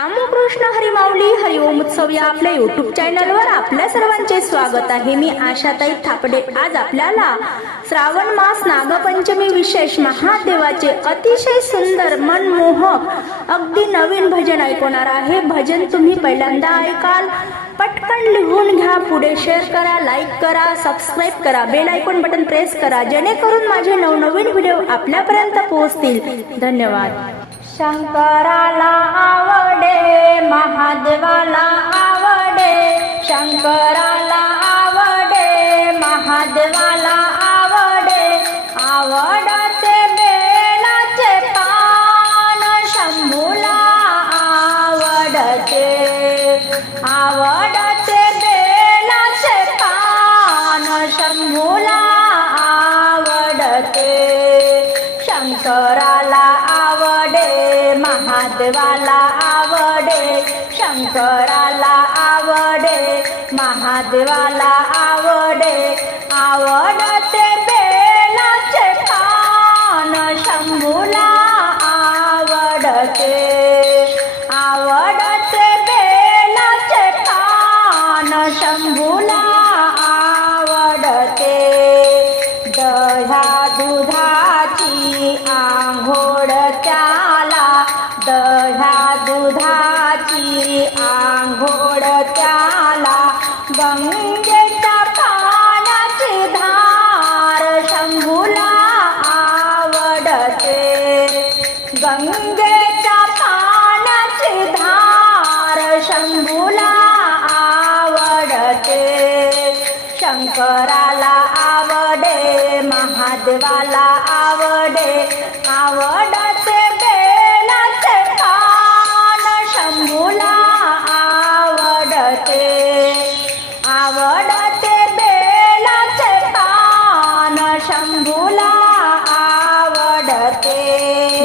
रामकृष्ण हरिमाऊली हरिओम उत्सव या आपल्या युट्यूब चॅनलवर आपल्या सर्वांचे स्वागत आहे. मी आशाताई थापडे. आज आपल्याला श्रावण मास नागपंचमी विशेष महादेवाचे अतिशय सुंदर मनमोहक अगदी नवीन भजन ऐकवणार आहे. भजन तुम्ही पहिल्यांदा ऐकाल. पटकन लिहून घ्या पुढे शेअर करा लाईक करा सबस्क्राईब करा बेल आयकॉन बटन प्रेस करा जेणेकरून माझे नवनवीन व्हिडिओ आपल्यापर्यंत पोहोचतील. धन्यवाद. शंकराला आवडे महादेवाला आवडे. शंकराला आवडे महादेवाला आवडे. आवडाचे बेलाचे पान शंभूला आवडते. आवडाचे बेलाचे पान शंभूला आवडते. शंकरा महादेवाला आवडे शंकराला आवडे महादेवाला आवडे आवडते गंगेच्या पाण्याची धार शंभूला आवडते. गंगेच्या पाण्याची धार शंभूला आवडते. शंकराला आवडे महादेवाला आवडे आवडते. आवडते बेलाचे पान शंभूला आवडते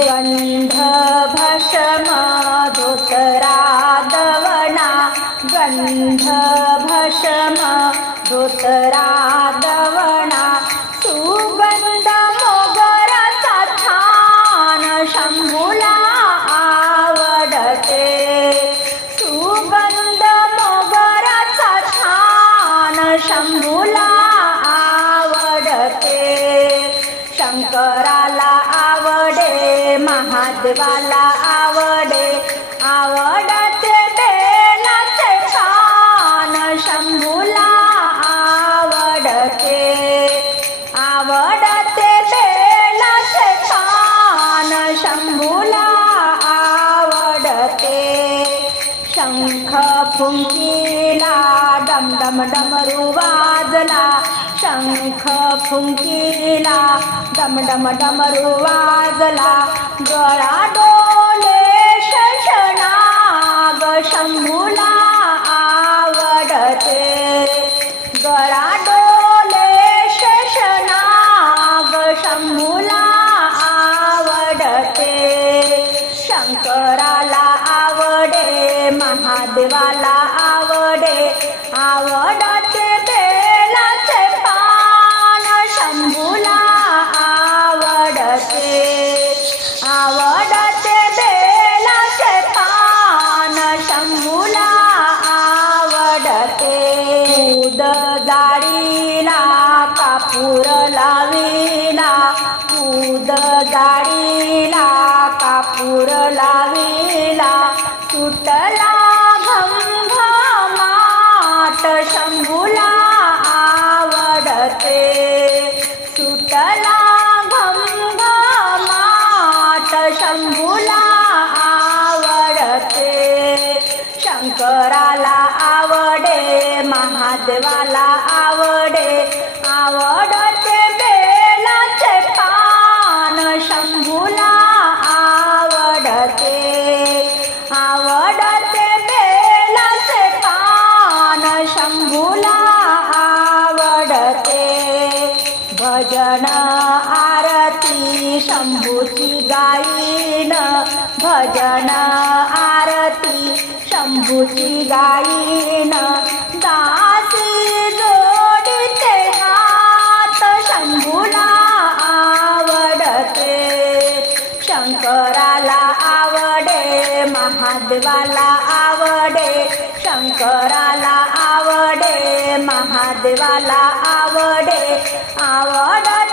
गंध भस्म धोतरा दवना गंध भस्म धोतरा शंभूला आवडते. शंकराला आवडे महादेवाला आवडे. आवडते बेलाचे पान शंभूला आवडते. आवडते बेलाचे पान शंभूला आवडते. शंख फुंकी डम डम डमरू वाजला शंख फुंकीला. डम डम डमरू वाजला गळा डोले शशनाग शंभूला आवडते. गळा डोले शशनाग शंभूला आवडते. शंकर दूध कापूर लाविला. दूध जाळीला कापूर लाविला. सुटला घमघमाट शंभूला आवडते. सुटला घमघमाट शंभू देवाला आवडे आवडते बेलाचे पान शंभूला आवडते. आवडते बेलाचे पान शंभूला आवडते. भजन आरती शंभूची गाईन भजन आरती शंभूची गाईन महादेवाला आवडे शंकराला आवडे महादेवाला आवडे आवड